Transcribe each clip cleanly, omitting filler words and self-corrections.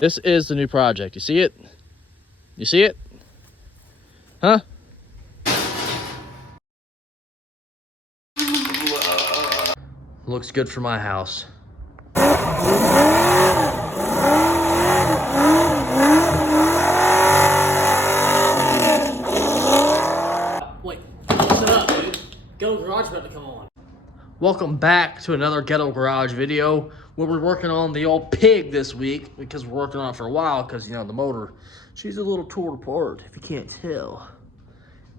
This is the new project. You see it? You see it? Huh? Looks good for my house. Wait, shut up, dude. Ghetto Garage about to come on. Welcome back to another Ghetto Garage video where we're working on the old pig this week because we're working on it for a while because, you know, the motor, she's a little torn apart if you can't tell.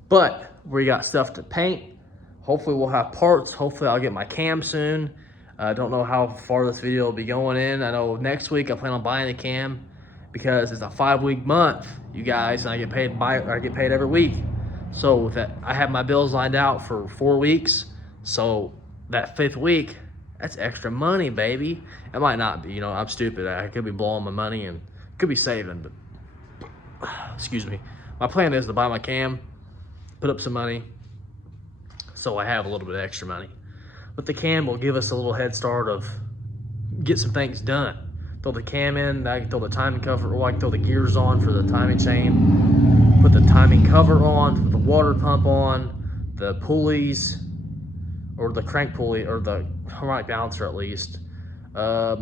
But we got stuff to paint. Hopefully we'll have parts. Hopefully I'll get my cam soon. I don't know how far this video will be going in. I know next week I plan on buying a cam because it's a 5-week month, you guys, and I get paid every week. So that I have my bills lined out for 4 weeks. So that 5th week, that's extra money, baby. It might not be, you know, I'm stupid. I could be blowing my money and could be saving, but excuse me. My plan is to buy my cam, put up some money, so I have a little bit of extra money. But the cam will give us a little head start of get some things done. Throw the cam in, I can throw the timing cover, or I can throw the gears on for the timing chain, put the timing cover on, put the water pump on, the pulleys, or the crank pulley, or the harmonic balancer at least. I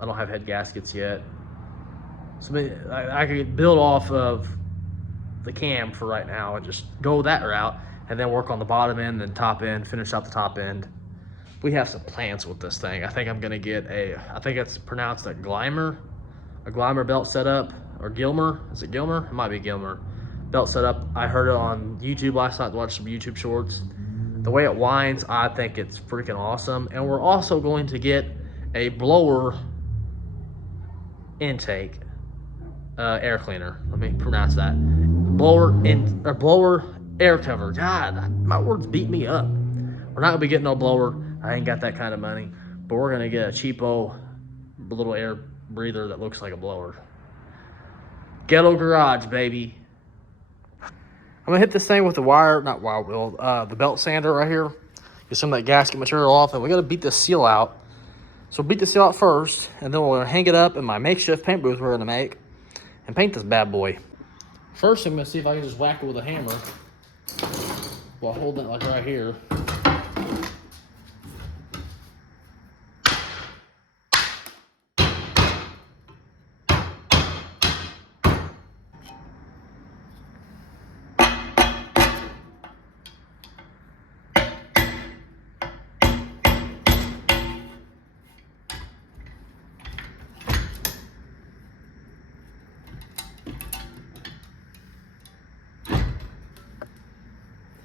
don't have head gaskets yet. So I could build off of the cam for right now and just go that route and then work on the bottom end and top end, finish out the top end. We have some plans with this thing. I think I'm gonna get I think it's pronounced a Glimmer belt setup, or Gilmer, is it Gilmer? It might be Gilmer. Belt setup, I heard it on YouTube last night, watched some YouTube shorts. The way it winds, I think it's freaking awesome. And we're also going to get a blower intake, air cleaner. Let me pronounce that. Blower air cover. God, my words beat me up. We're not gonna be getting no blower. I ain't got that kind of money. But we're gonna get a cheapo little air breather that looks like a blower. Ghetto Garage, baby. I'm gonna hit this thing with the the belt sander right here. Get some of that gasket material off, and we gotta beat this seal out. So beat the seal out first, and then we'll hang it up in my makeshift paint booth we're gonna make and paint this bad boy. First, I'm gonna see if I can just whack it with a hammer while holding it like right here.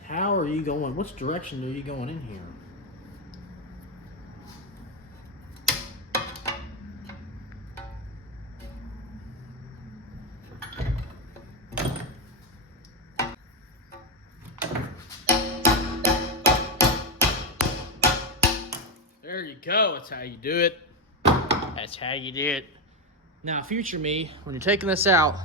How are you going? Which direction are you going in here? There you go. That's how you do it. That's how you do it. Now, future me, when you're taking this out,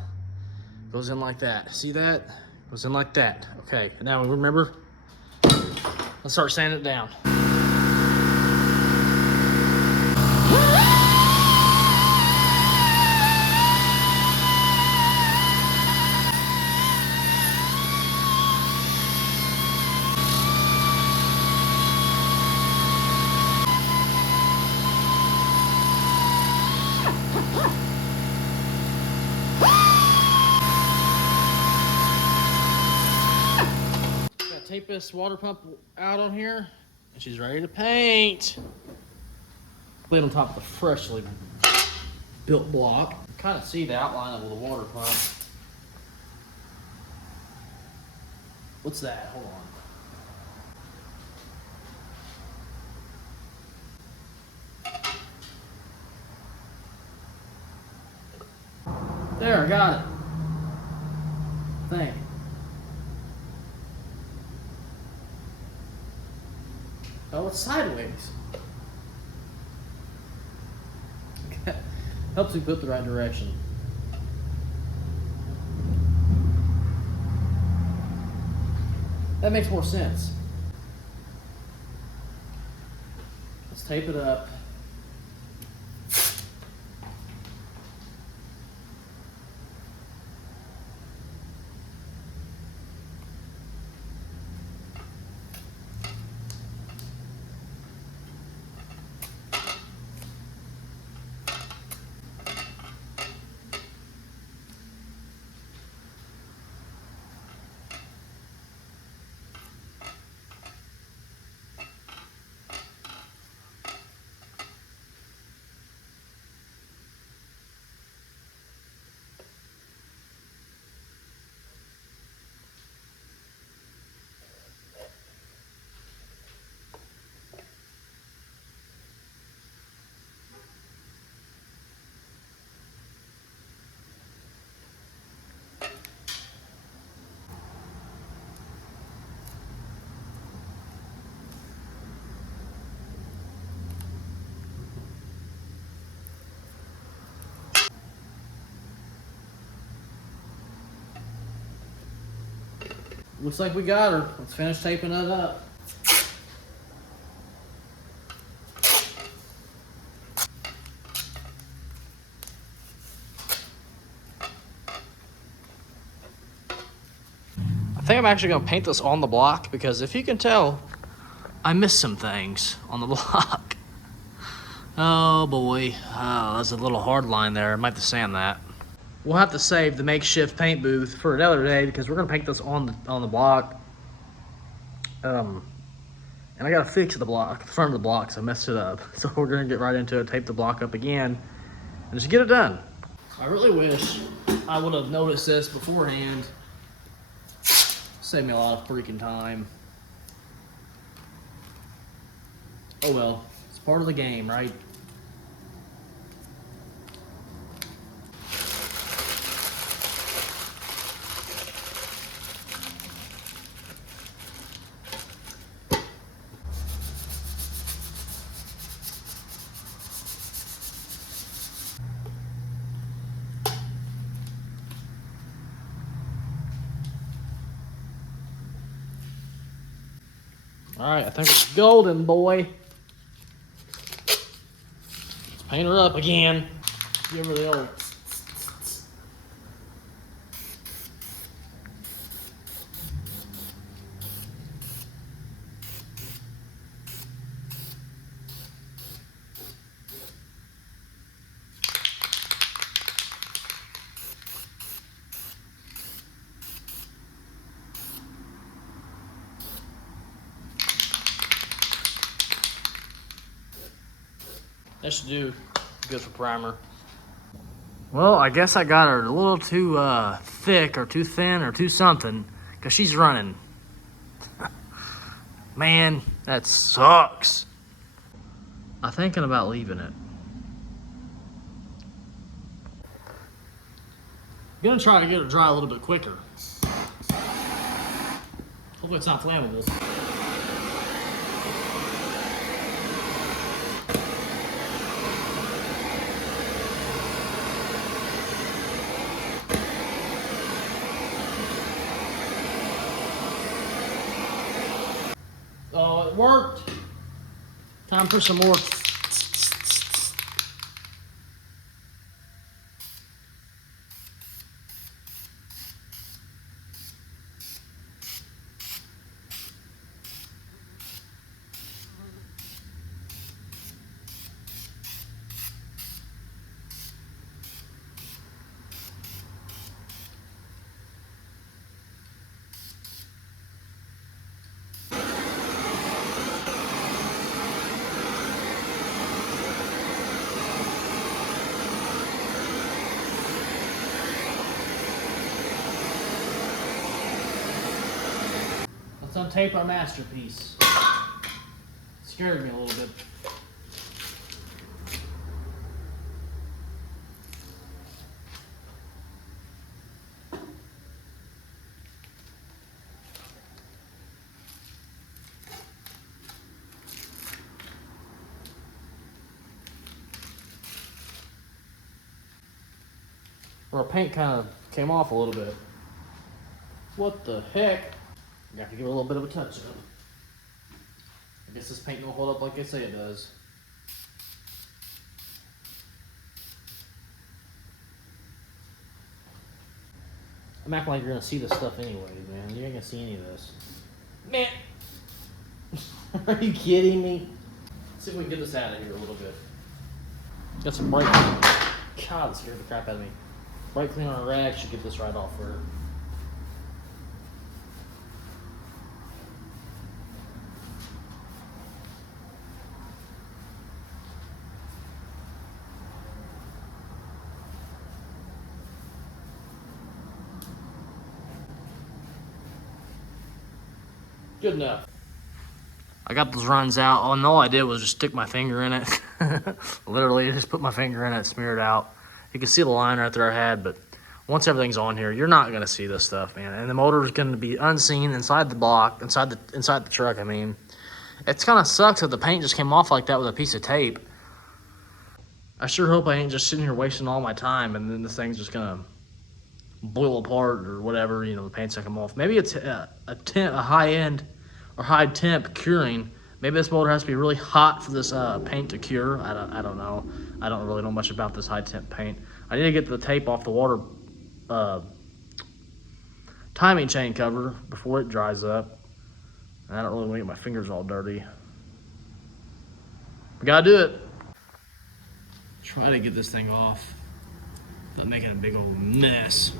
goes in like that. See that? Goes in like that. Okay, now remember, let's start sanding it down. Tape this water pump out on here, and she's ready to paint. Lay it on top of the freshly built block. Kind of see the outline of the water pump. What's that? Hold on. There, I got it. Thank you. Oh, it's sideways. Helps me put the right direction. That makes more sense. Let's tape it up. Looks like we got her. Let's finish taping it up. I think I'm actually gonna paint this on the block because if you can tell, I missed some things on the block. Oh boy, oh, that's a little hard line there. I might have to sand that. We'll have to save the makeshift paint booth for another day because we're gonna paint this on the block. And I gotta fix the block, the front of the block, so I messed it up. So we're gonna get right into it, tape the block up again, and just get it done. I really wish I would have noticed this beforehand. Saved me a lot of freaking time. Oh well, it's part of the game, right? All right, I think it's golden, boy. Let's paint her up again. Give her the old. That should do good for primer. Well, I guess I got her a little too thick or too thin or too something because she's running. Man, that sucks. I'm thinking about leaving it. I'm gonna try to get her dry a little bit quicker. Hopefully it's not flammable. Oh, it worked. Time for some more. Let's untape our masterpiece. Scared me a little bit. Our paint kind of came off a little bit. What the heck? Got to give it a little bit of a touch up. I guess this paint will hold up like they say it does. I'm acting like you're gonna see this stuff anyways, man. You ain't gonna see any of this. Man! Are you kidding me? Let's see if we can get this out of here a little bit. Got some bright cleaner. God, that scared the crap out of me. Bright cleaner on a rag should get this right off for her. Good enough. I got those runs out, and all I did was just stick my finger in it. Literally, just put my finger in it, smear it out. You can see the line right there I had, but once everything's on here, you're not gonna see this stuff, man. And the motor's gonna be unseen inside the block, inside the truck. I mean, it's kind of sucks that the paint just came off like that with a piece of tape. I sure hope I ain't just sitting here wasting all my time, and then this thing's just gonna boil apart or whatever, you know, the paint's gonna come off. Maybe it's a high end or high temp curing. Maybe this motor has to be really hot for this paint to cure. I don't know. I don't really know much about this high temp paint. I need to get the tape off the water timing chain cover before it dries up. And I don't really want to get my fingers all dirty. We gotta do it. Try to get this thing off, not making a big old mess.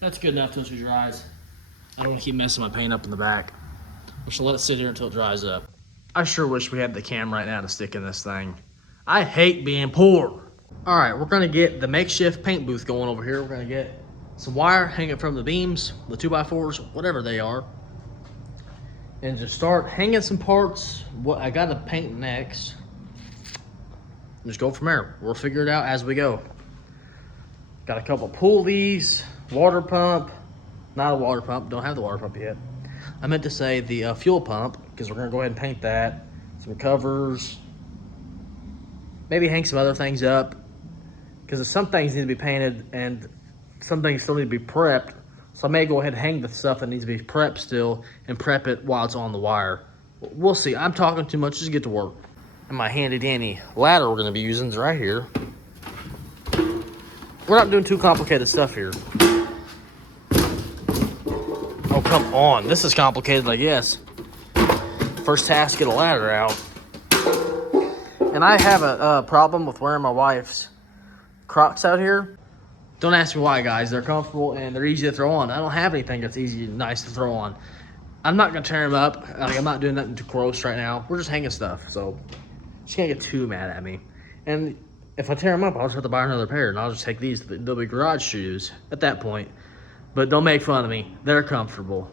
That's good enough till she dries. I don't want to keep messing my paint up in the back. We should let it sit here until it dries up. I sure wish we had the cam right now to stick in this thing. I hate being poor. All right, we're gonna get the makeshift paint booth going over here. We're gonna get some wire, hang it from the beams, the 2x4s, whatever they are, and just start hanging some parts. What I gotta paint next. Just go from there. We'll figure it out as we go. Got a couple pulleys, water pump, not a water pump, don't have the water pump yet. I meant to say the fuel pump, because we're gonna go ahead and paint that. Some covers, maybe hang some other things up, because some things need to be painted and some things still need to be prepped. So I may go ahead and hang the stuff that needs to be prepped still and prep it while it's on the wire. We'll see. I'm talking too much, just get to work. And my handy dandy ladder we're gonna be using is right here. We're not doing too complicated stuff here. Oh, come on. This is complicated, I guess. First task, get a ladder out. And I have a problem with wearing my wife's Crocs out here. Don't ask me why, guys. They're comfortable and they're easy to throw on. I don't have anything that's easy and nice to throw on. I'm not going to tear them up. Like, I'm not doing nothing too gross right now. We're just hanging stuff, so she can't get too mad at me. And if I tear them up, I'll just have to buy another pair, and I'll just take these. They'll be garage shoes at that point. But don't make fun of me. They're comfortable.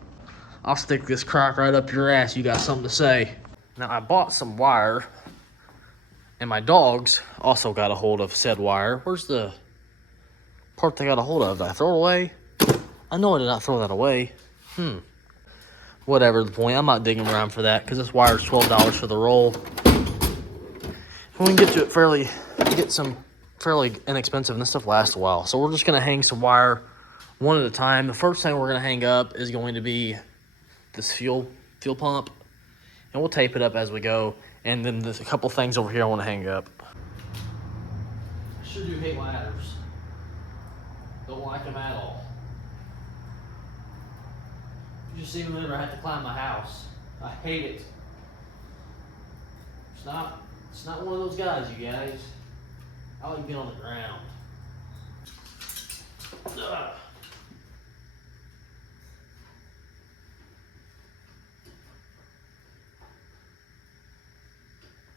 I'll stick this crock right up your ass. You got something to say. Now, I bought some wire, and my dogs also got a hold of said wire. Where's the part they got a hold of? Did I throw it away? I know I did not throw that away. Whatever the point. I'm not digging around for that, because this wire is $12 for the roll. We can get to it get some fairly inexpensive, and this stuff lasts a while. So we're just going to hang some wire one at a time. The first thing we're going to hang up is going to be this fuel pump, and we'll tape it up as we go. And then there's a couple things over here I want to hang up. I sure do hate ladders. Don't like them at all. You just see me whenever I have to climb my house. I hate it. It's not one of those guys, you guys. I like being on the ground. Ugh.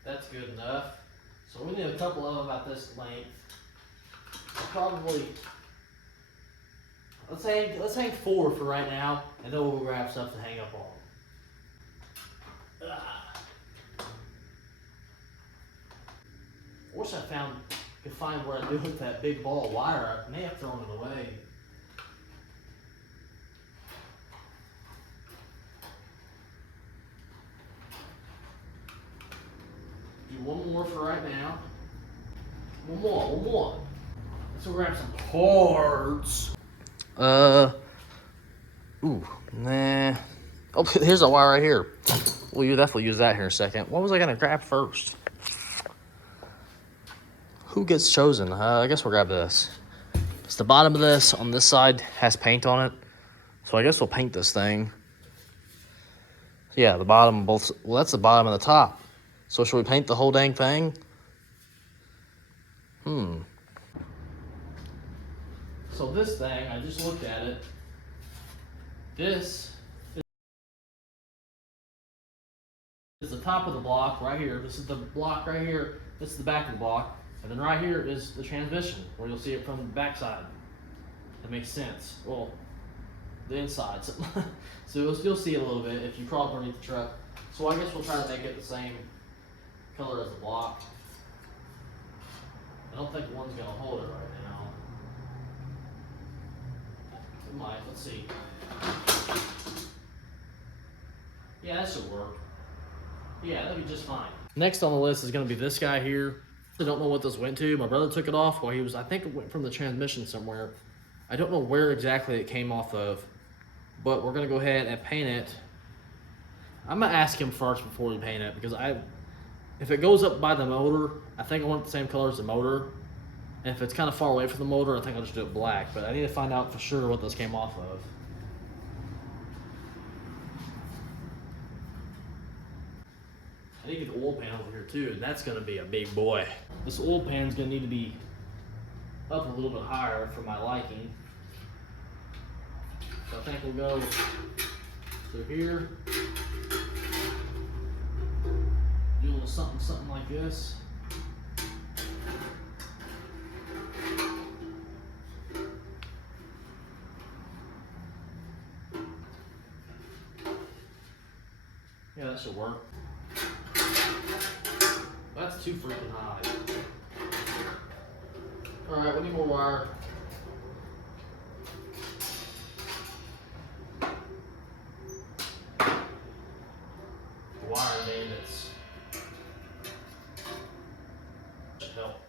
That's good enough. So we need a couple of them about this length. Probably, let's hang 4 for right now, and then we'll grab stuff to hang up on. I wish I could find where I do with that big ball of wire. I may have thrown it away. Do one more for right now. One more. Let's go grab some parts. Ooh, nah. Oh, here's a wire right here. We'll definitely use that here in a second. What was I gonna grab first? Who gets chosen? I guess we'll grab this. It's the bottom of this on this side has paint on it. So I guess we'll paint this thing. Yeah, the bottom both. Well, that's the bottom and the top. So should we paint the whole dang thing? So this thing, I just looked at it. This is the top of the block right here. This is the block right here. This is the back of the block. And then right here is the transmission, where you'll see it from the back side. That makes sense. Well, the inside. So you'll see it a little bit if you crawl underneath the truck. So I guess we'll try to make it the same color as the block. I don't think one's gonna hold it right It might. Let's see. Yeah, that should work. Yeah, that'd be just fine. Next on the list is going to be this guy here. I don't know what this went to. My brother took it off while he was, I think it went from the transmission somewhere. I don't know where exactly it came off of, but we're going to go ahead and paint it. I'm going to ask him first before we paint it, because if it goes up by the motor, I think I want it the same color as the motor. And if it's kind of far away from the motor, I think I'll just do it black. But I need to find out for sure what this came off of. I need to get the oil pan over here too, and that's gonna be a big boy. This oil pan's gonna need to be up a little bit higher for my liking. So I think we'll go through here. Do a little something like this. Yeah, that should work. That's too freaking high. Alright, we need more wire. The wire bandits. Should help.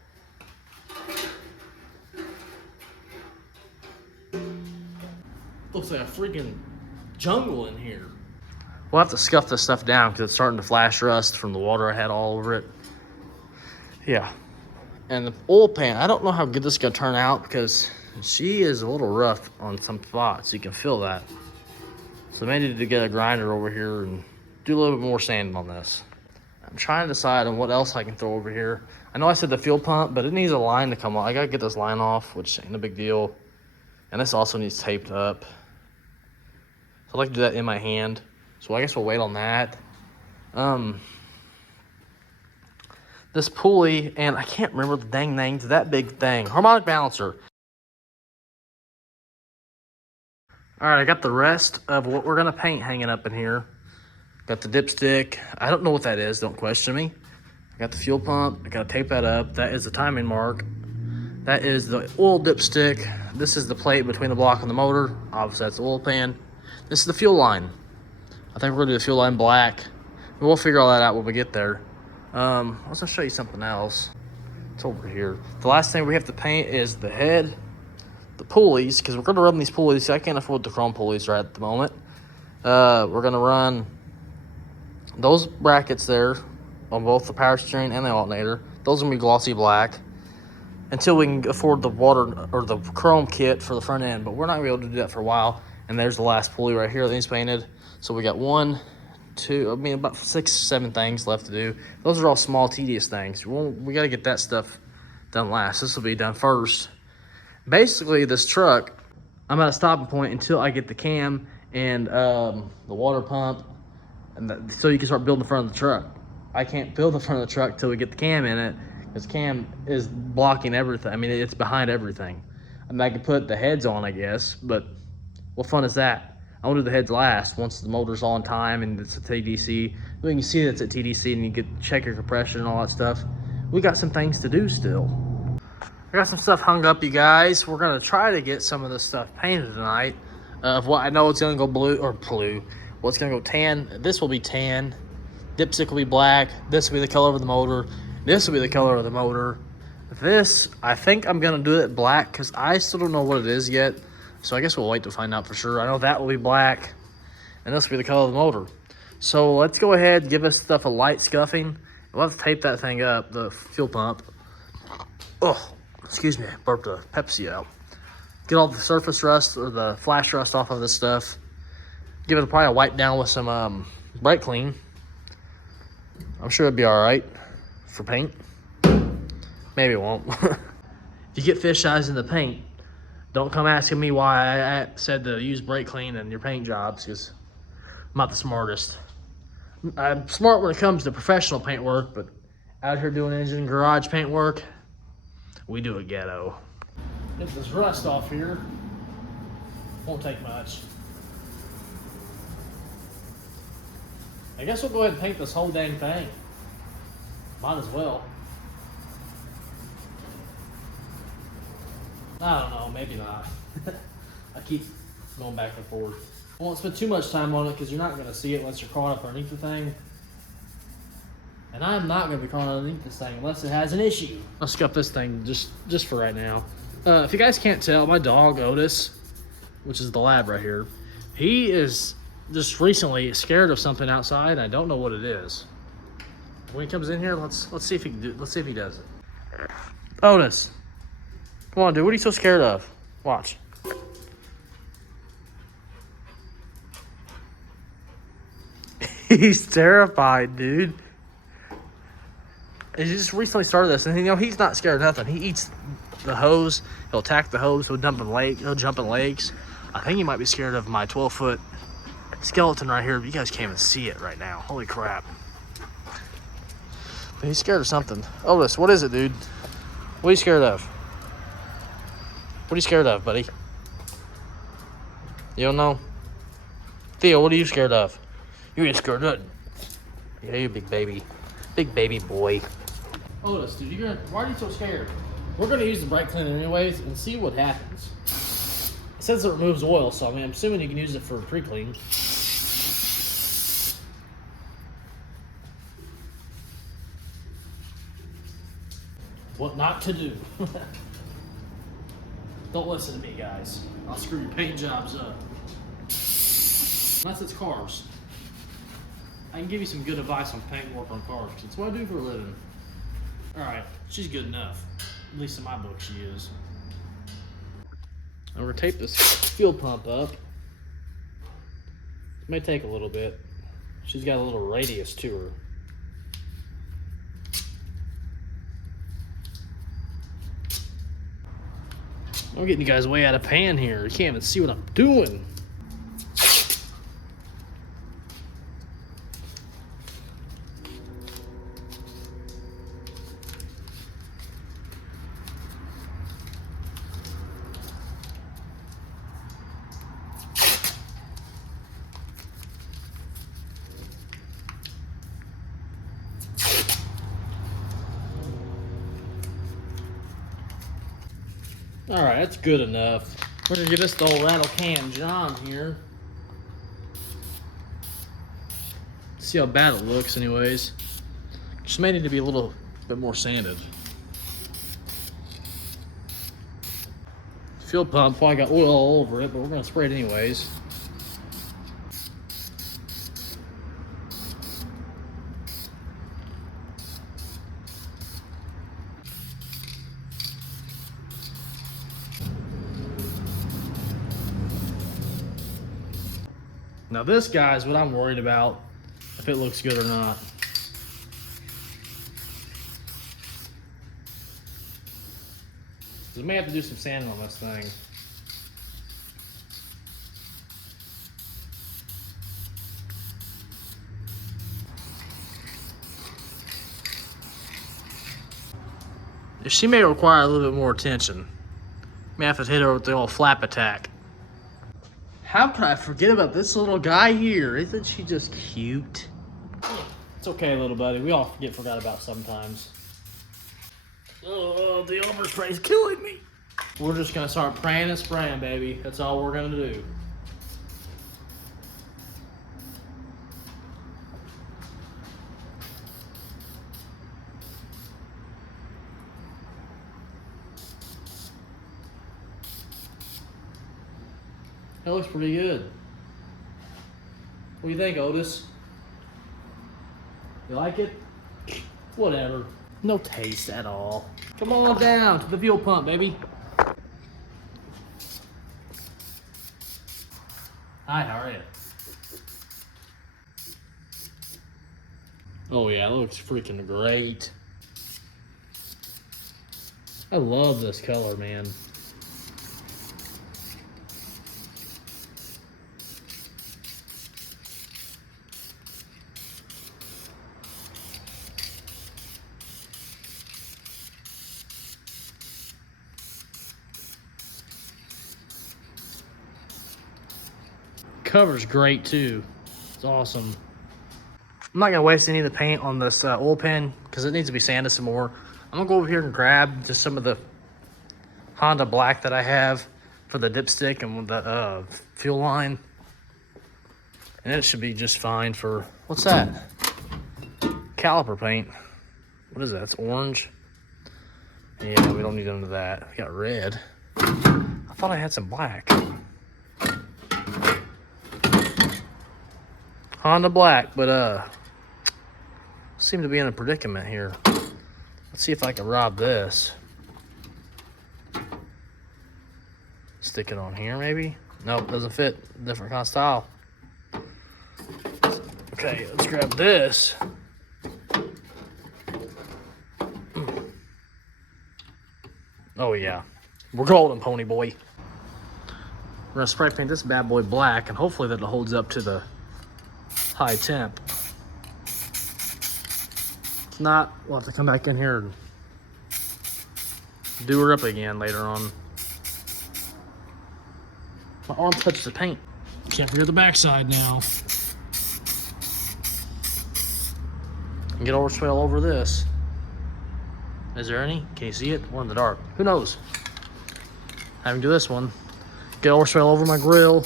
Looks like a freaking jungle in here. We'll have to scuff this stuff down because it's starting to flash rust from the water I had all over it. Yeah. And the oil pan, I don't know how good this is going to turn out because she is a little rough on some spots. You can feel that. So I may need to get a grinder over here and do a little bit more sanding on this. I'm trying to decide on what else I can throw over here. I know I said the fuel pump, but it needs a line to come off. I got to get this line off, which ain't a big deal. And this also needs taped up. So I'd like to do that in my hand. So I guess we'll wait on that. This pulley, and I can't remember the dang name to that big thing. Harmonic balancer. All right, I got the rest of what we're gonna paint hanging up in here. Got the dipstick. I don't know what that is, don't question me. I got the fuel pump, I gotta tape that up. That is the timing mark. That is the oil dipstick. This is the plate between the block and the motor. Obviously that's the oil pan. This is the fuel line. I think we're gonna do the fuel line black. We'll figure all that out when we get there. I was gonna show you something else. It's over here. The last thing we have to paint is the head, the pulleys, because we're gonna run these pulleys. I can't afford the chrome pulleys right at the moment. We're gonna run those brackets there on both the power steering and the alternator. Those are gonna be glossy black until we can afford the water or the chrome kit for the front end, but we're not gonna be able to do that for a while. And there's the last pulley right here that needs painted. So we got about 6, 7 things left to do. Those are all small, tedious things. We got to get that stuff done last. This will be done first. Basically, this truck, I'm at a stopping point until I get the cam and the water pump, and so you can start building the front of the truck. I can't build the front of the truck till we get the cam in it, because cam is blocking everything. I mean, it's behind everything. I mean, I could put the heads on, I guess, but what fun is that? I want to do the heads last once the motor's on time and it's at TDC. We can see that it's at TDC and you get check your compression and all that stuff. We got some things to do still. I got some stuff hung up, you guys. We're gonna try to get some of this stuff painted tonight. Of what I know, it's gonna go blue. Well, it's gonna go tan. This will be tan. Dipstick will be black. This will be the color of the motor. This will be the color of the motor. This, I think I'm gonna do it black because I still don't know what it is yet. So I guess we'll wait to find out for sure. I know that will be black, and this will be the color of the motor. So let's go ahead and give this stuff a light scuffing. We'll have to tape that thing up, the fuel pump. Oh, excuse me, I burped a Pepsi out. Get all the surface rust or the flash rust off of this stuff. Give it probably a wipe down with some brake clean. I'm sure it'll be all right for paint. Maybe it won't. If you get fish eyes in the paint, don't come asking me why I said to use brake clean in your paint jobs, because I'm not the smartest. I'm smart when it comes to professional paint work, but out here doing engine garage paint work, we do it ghetto. Get this rust off here. Won't take much. I guess we'll go ahead and paint this whole dang thing. Might as well. I don't know, maybe not. I keep going back and forth. I won't spend too much time on it because you're not going to see it unless you're crawling up underneath the thing. And I'm not going to be crawling underneath this thing unless it has an issue. I'll scuff this thing just for right now. If you guys can't tell, my dog Otis, which is the lab right here, he is just recently scared of something outside. I don't know what it is. When he comes in here, let's see if he can do. Let's see if he does it. Otis, come on, dude. What are you so scared of? Watch. He's terrified, dude. He just recently started this, and you know he's not scared of nothing. He eats the hose. He'll attack the hose. He'll jump in lakes. I think he might be scared of my 12-foot skeleton right here. You guys can't even see it right now. Holy crap! But he's scared of something. Otis, what is it, dude? What are you scared of? What are you scared of, buddy? You don't know? Theo, what are you scared of? You ain't scared of nothing. Yeah, you big baby. Big baby boy. Otis, dude, why are you so scared? We're gonna use the brake cleaner anyways and see what happens. It says it removes oil, so I mean I'm assuming you can use it for pre-clean. What not to do. Don't listen to me, guys. I'll screw your paint jobs up. Unless it's cars. I can give you some good advice on paint work on cars. It's what I do for a living. Alright, she's good enough. At least in my book she is. I'm gonna tape this fuel pump up. It may take a little bit. She's got a little radius to her. I'm getting you guys way out of pan here. You can't even see what I'm doing. All right, that's good enough. We're gonna give this the old rattle can John here. See how bad it looks anyways. Just may need to be a little bit more sanded. Fuel pump probably got oil all over it, but we're gonna spray it anyways. Now this, guys, what I'm worried about, if it looks good or not. We may have to do some sanding on this thing. She may require a little bit more attention. May have to hit her with the old flap attack. How could I forget about this little guy here? Isn't she just cute? It's okay, little buddy. We all forgot about sometimes. Oh, the overspray is killing me. We're just gonna start praying and spraying, baby. That's all we're gonna do. That looks pretty good. What do you think, Otis? You like it? Whatever. No taste at all. Come on down to the fuel pump, baby. Hi, how are you? Oh yeah, it looks freaking great. I love this color, man. Cover's great too. It's awesome. I'm not gonna waste any of the paint on this oil pen because it needs to be sanded some more. I'm gonna go over here and grab just some of the Honda black that I have. for the dipstick and with the fuel line. And it should be just fine for, what's that? Caliper paint. What is that? It's orange. Yeah, we don't need none of that. We got red. I thought I had some black. Honda black, but seem to be in a predicament here. Let's see if I can rob this. Stick it on here, maybe? Nope, doesn't fit. Different kind of style. Okay, let's grab this. Oh yeah, we're golden, pony boy. We're gonna spray paint this bad boy black, and hopefully that it holds up to the high temp. If not, we'll have to come back in here and do her up again later on. My arm touched the paint. Can't forget the backside now. And get over swale over this. Is there any? Can you see it? Or in the dark? Who knows? Having to do this one. Get over swale over my grill.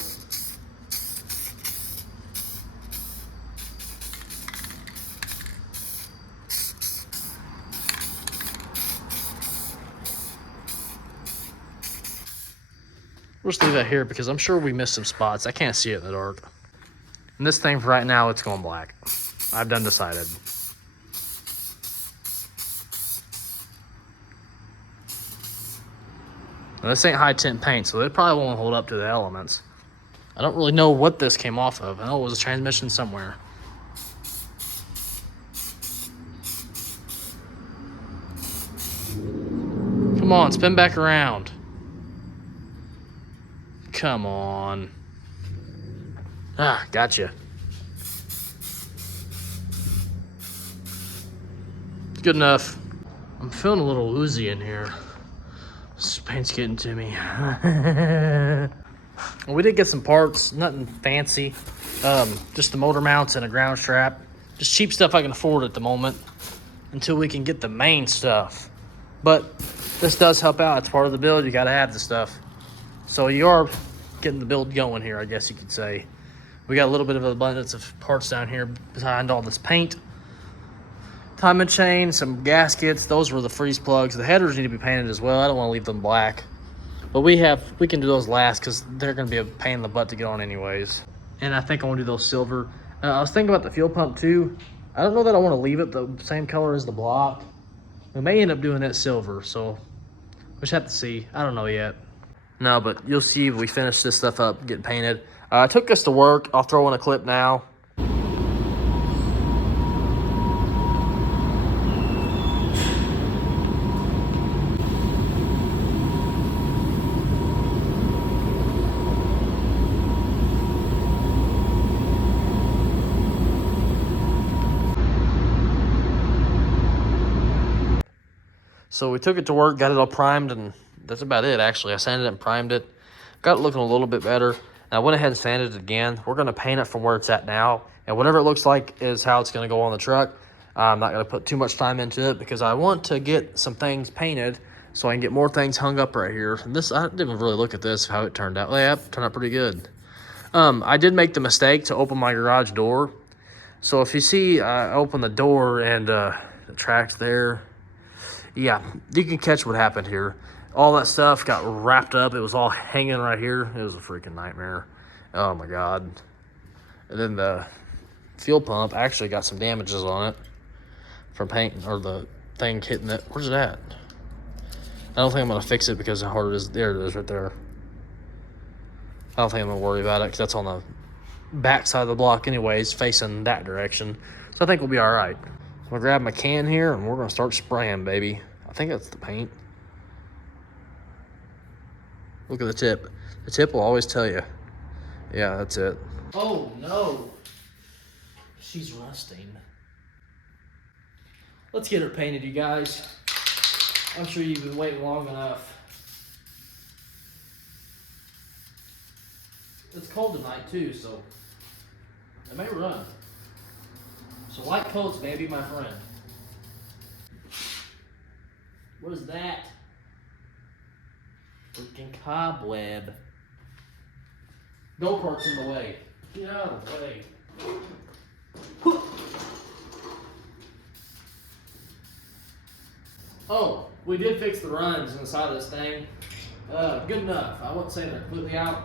We'll just leave that here because I'm sure we missed some spots. I can't see it in the dark. And this thing for right now, it's going black. I've done decided. Now, this ain't high temp paint, so it probably won't hold up to the elements. I don't really know what this came off of. I know it was a transmission somewhere. Come on, spin back around. Come on. Ah, gotcha. Good enough. I'm feeling a little woozy in here. This paint's getting to me. Well, we did get some parts, nothing fancy. Just the motor mounts and a ground strap. Just cheap stuff I can afford at the moment until we can get the main stuff. But this does help out. It's part of the build. You got to have the stuff. So you are getting the build going here, I guess you could say. We got a little bit of an abundance of parts down here behind all this paint. Timing chain, some gaskets. Those were the freeze plugs. The headers need to be painted as well. I don't want to leave them black. But we can do those last because they're going to be a pain in the butt to get on anyways. And I think I want to do those silver. I was thinking about the fuel pump too. I don't know that I want to leave it the same color as the block. We may end up doing that silver, so we just have to see. I don't know yet. No, but you'll see we finish this stuff up, getting painted. I took this to work. I'll throw in a clip now. So we took it to work, got it all primed, and that's about it, actually. I sanded it and primed it. Got it looking a little bit better. And I went ahead and sanded it again. We're going to paint it from where it's at now. And whatever it looks like is how it's going to go on the truck. I'm not going to put too much time into it because I want to get some things painted so I can get more things hung up right here. And this, I didn't really look at this, how it turned out. Well, yeah, it turned out pretty good. I did make the mistake to open my garage door. So if you see I open the door and the tracks there, yeah, you can catch what happened here. All that stuff got wrapped up. It was all hanging right here. It was a freaking nightmare. Oh my God. And then the fuel pump actually got some damages on it from paint, or the thing hitting it. Where's it at? I don't think I'm gonna fix it because how hard it is. There it is right there. I don't think I'm gonna worry about it because that's on the back side of the block anyways, facing that direction. So I think we'll be all right. I'm gonna grab my can here and we're gonna start spraying, baby. I think that's the paint. Look at the tip. The tip will always tell you. Yeah, that's it. Oh no, she's rusting. Let's get her painted, you guys. I'm sure you've been waiting long enough. It's cold tonight too, so it may run. So light coats, baby, my friend. What is that? Freaking cobweb. Go-kart's in the way. Get out of the way. Oh, we did fix the runs inside of this thing. Good enough. I wouldn't say they're completely out,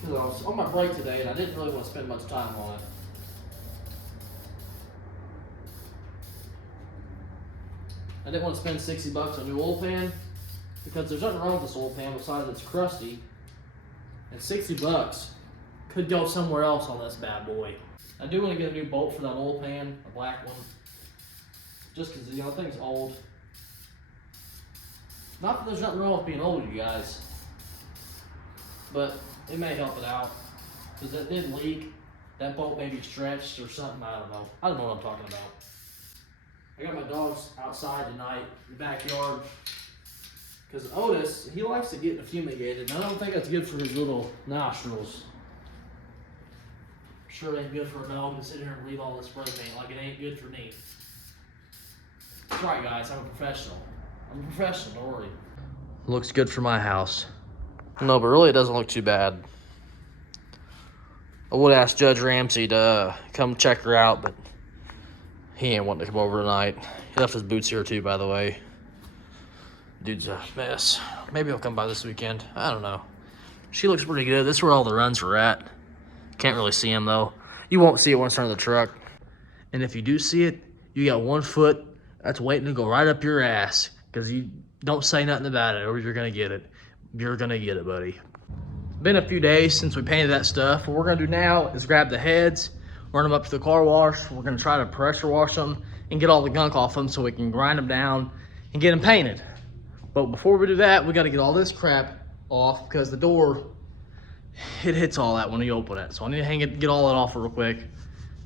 because I was on my break today and I didn't really want to spend much time on it. I didn't want to spend $60 on a new oil pan, because there's nothing wrong with this oil pan besides it's crusty. And $60 could go somewhere else on this bad boy. I do want to get a new bolt for that oil pan, a black one. Just because, you know, the thing's old. Not that there's nothing wrong with being old, you guys. But it may help it out. Because it did leak. That bolt may be stretched or something, I don't know. I don't know what I'm talking about. I got my dogs outside tonight in the backyard. Because Otis, he likes to get fumigated, and I don't think that's good for his little nostrils. Sure ain't good for a dog to sit here and leave all this spray paint like it ain't good for me. That's right, guys, I'm a professional. I'm a professional, don't worry. Looks good for my house. No, but really it doesn't look too bad. I would ask Judge Ramsey to come check her out, but he ain't wanting to come over tonight. He left his boots here too, by the way. Dude's a mess. Maybe he'll come by this weekend. I don't know. She looks pretty good. This is where all the runs were at. Can't really see them, though. You won't see it once you're in the truck. And if you do see it, you got 1 foot that's waiting to go right up your ass, because you don't say nothing about it or you're going to get it. You're going to get it, buddy. Been a few days since we painted that stuff. What we're going to do now is grab the heads, run them up to the car wash. We're going to try to pressure wash them and get all the gunk off them so we can grind them down and get them painted. But before we do that, we got to get all this crap off, because the door, it hits all that when you open it. So I need to get all that off real quick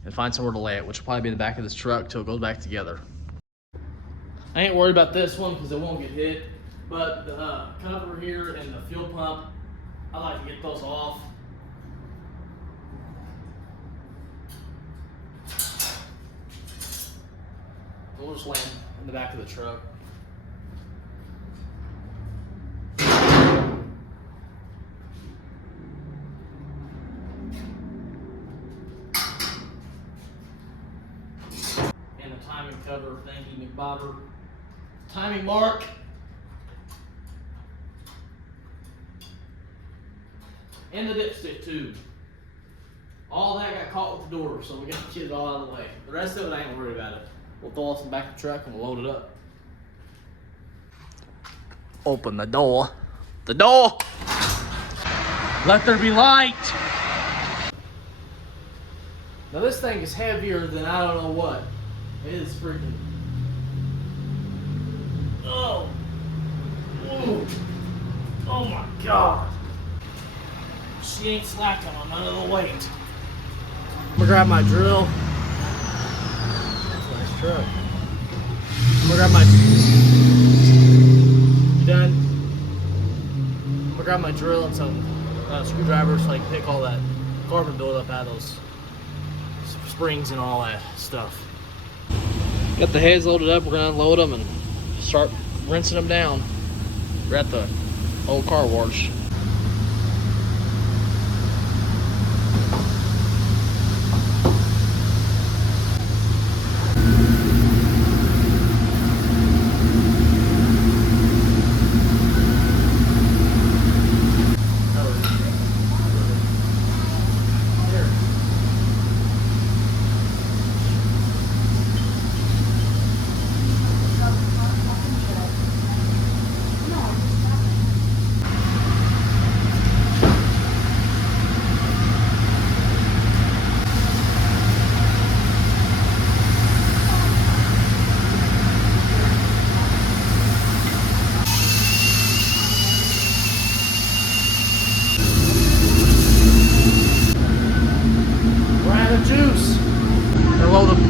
and find somewhere to lay it, which will probably be in the back of this truck till it goes back together. I ain't worried about this one because it won't get hit, but the cover here and the fuel pump, I like to get those off. We'll just land in the back of the truck. Timing cover, thank you, McBobber. Timing mark. And the dipstick tube. All that got caught with the door, so we got to get it all out of the way. The rest of it, I ain't worried about it. We'll throw this in the back of the truck and we'll load it up. Open the door. The door! Let there be light! Now this thing is heavier than I don't know what. It is freaking. Oh. Ooh. Oh my God. She ain't slacking on none of the weight. I'm gonna grab my drill. That's a nice truck. I'm gonna grab my. You done? I'm gonna grab my drill and some screwdrivers so I can pick all that carbon buildup out of those springs and all that stuff. Got the heads loaded up. We're gonna unload them and start rinsing them down. We're at the old car wash.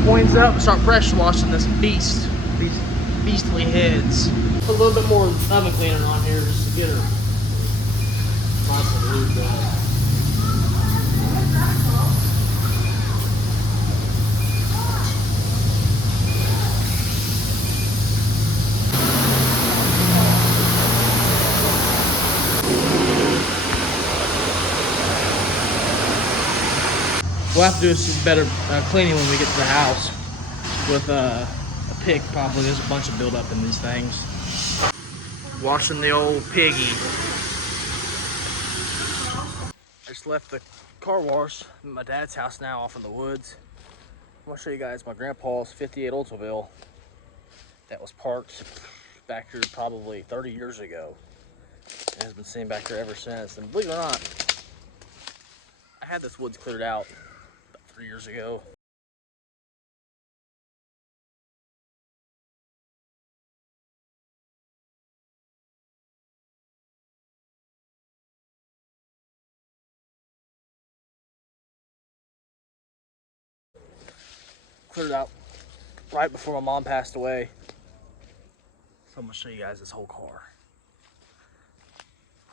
Points up and start pressure washing this these beastly heads. Put a little bit more oven cleaner on here just to get her nice and lubed up. We'll have to do some better cleaning when we get to the house with a pick. Probably there's a bunch of buildup in these things. Washing the old piggy. I just left the car wash at my dad's house now, off in the woods. I'm gonna show you guys my grandpa's 58 Oldsmobile that was parked back here probably 30 years ago. It has been sitting back there ever since. And believe it or not, I had this woods cleared out about 3 years ago. Cleared out right before my mom passed away. So I'm gonna show you guys this whole car.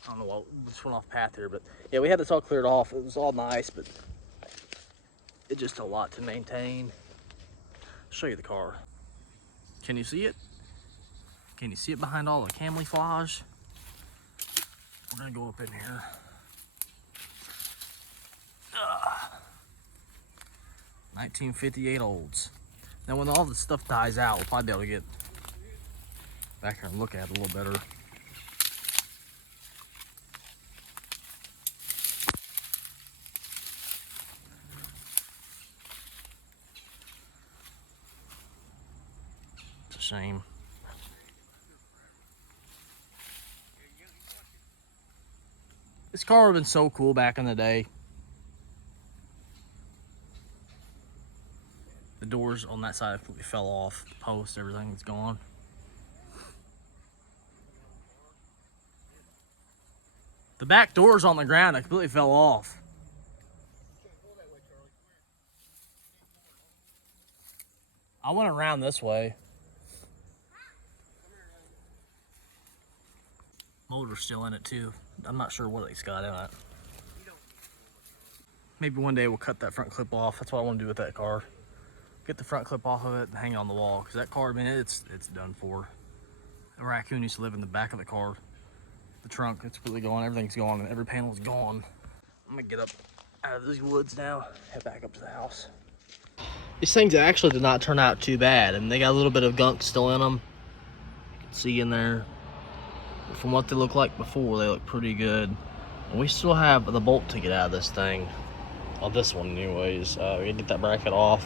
I don't know what, just went off path here, but yeah, we had this all cleared off. It was all nice, but it's just a lot to maintain. I'll show you the car. Can you see it? Can you see it behind all the camouflage? We're gonna go up in here. 1958 Olds. Now when all this stuff dies out, we'll probably be able to get back here and look at it a little better. It's a shame. This car would have been so cool back in the day. The doors on that side completely fell off. The post, everything's gone. The back door's on the ground. It completely fell off. I went around this way. Motor's still in it too. I'm not sure what it's got in it. Maybe one day we'll cut that front clip off. That's what I want to do with that car. Get the front clip off of it and hang it on the wall, because that car, I mean, it's done for. A raccoon used to live in the back of the car. The trunk, it's completely gone. Everything's gone, and every panel's gone. I'm gonna get up out of these woods now, head back up to the house. These things actually did not turn out too bad, and they got a little bit of gunk still in them. You can see in there. But from what they looked like before, they look pretty good. And we still have the bolt to get out of this thing. Well, this one anyways. We can get that bracket off.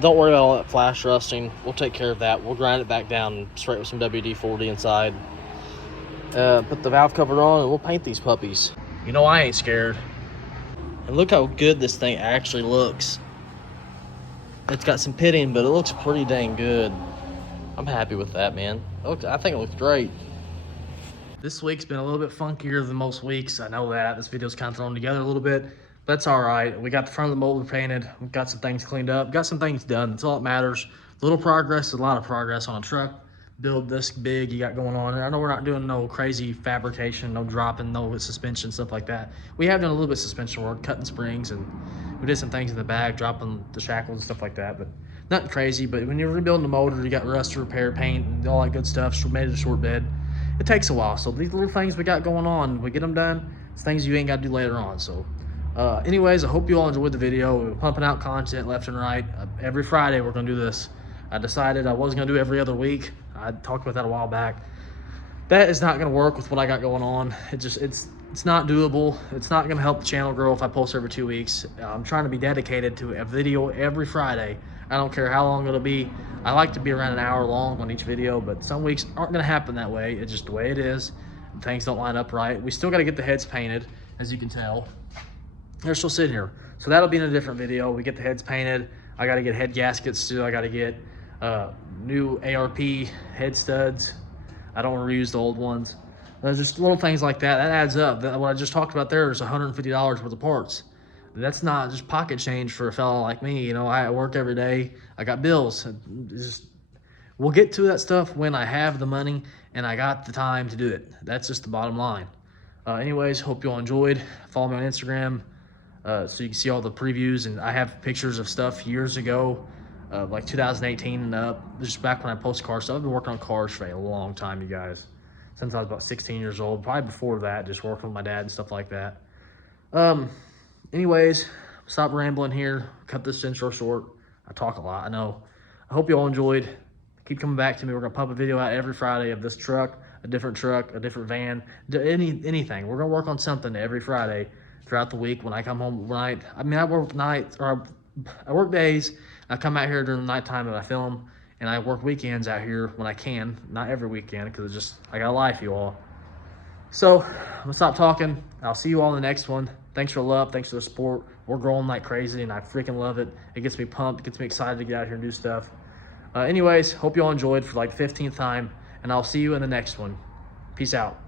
Don't worry about all that flash rusting. We'll take care of that. We'll grind it back down straight with some WD-40 inside. Put the valve cover on and we'll paint these puppies. You know I ain't scared. And look how good this thing actually looks. It's got some pitting, but it looks pretty dang good. I'm happy with that, man. I think it looks great. This week's been a little bit funkier than most weeks. I know that. This video's kind of thrown together a little bit. That's all right. We got the front of the motor painted. We've got some things cleaned up. Got some things done. That's all that matters. Little progress is a lot of progress on a truck build this big you got going on. I know we're not doing no crazy fabrication, no dropping, no suspension, stuff like that. We have done a little bit of suspension work, cutting springs, and we did some things in the bag, dropping the shackles and stuff like that, but nothing crazy. But when you're rebuilding the motor, you got rust to repair, paint, and all that good stuff. So made it a short bed. It takes a while. So these little things we got going on, we get them done. It's things you ain't got to do later on. So anyways, I hope you all enjoyed the video. We're pumping out content left and right. Every Friday we're going to do this. I decided I was going to do every other week. I talked about that a while back. That is not going to work with what I got going on. It's not doable. It's not going to help the channel grow if I post every 2 weeks. I'm trying to be dedicated to a video every Friday. I don't care how long it'll be. I like to be around an hour long on each video, but some weeks aren't going to happen that way. It's just the way it is. Things don't line up right. We still got to get the heads painted, as you can tell. They're still sitting here. So that'll be in a different video. We get the heads painted. I got to get head gaskets too. I got to get new ARP head studs. I don't want to reuse the old ones. There's just little things like that. That adds up. What I just talked about there is $150 worth of parts. That's not just pocket change for a fella like me. You know, I work every day. I got bills. We'll get to that stuff when I have the money and I got the time to do it. That's just the bottom line. Anyways, hope you all enjoyed. Follow me on Instagram so you can see all the previews. And I have pictures of stuff years ago, like 2018 and up. Just back when I post car stuff. I've been working on cars for a long time, you guys. Since I was about 16 years old. Probably before that, just working with my dad and stuff like that. Anyways, stop rambling here. Cut this intro short. I talk a lot, I know. I hope you all enjoyed. Keep coming back to me. We're gonna pump a video out every Friday of this truck, a different van, anything. We're gonna work on something every Friday throughout the week. When I come home, I work nights, or I work days. I come out here during the nighttime and I film, and I work weekends out here when I can. Not every weekend, because I got a life, you all. So I'm gonna stop talking. I'll see you all in the next one. Thanks for the love. Thanks for the support. We're growing like crazy, and I freaking love it. It gets me pumped. It gets me excited to get out here and do stuff. Anyways, hope you all enjoyed for like the 15th time, and I'll see you in the next one. Peace out.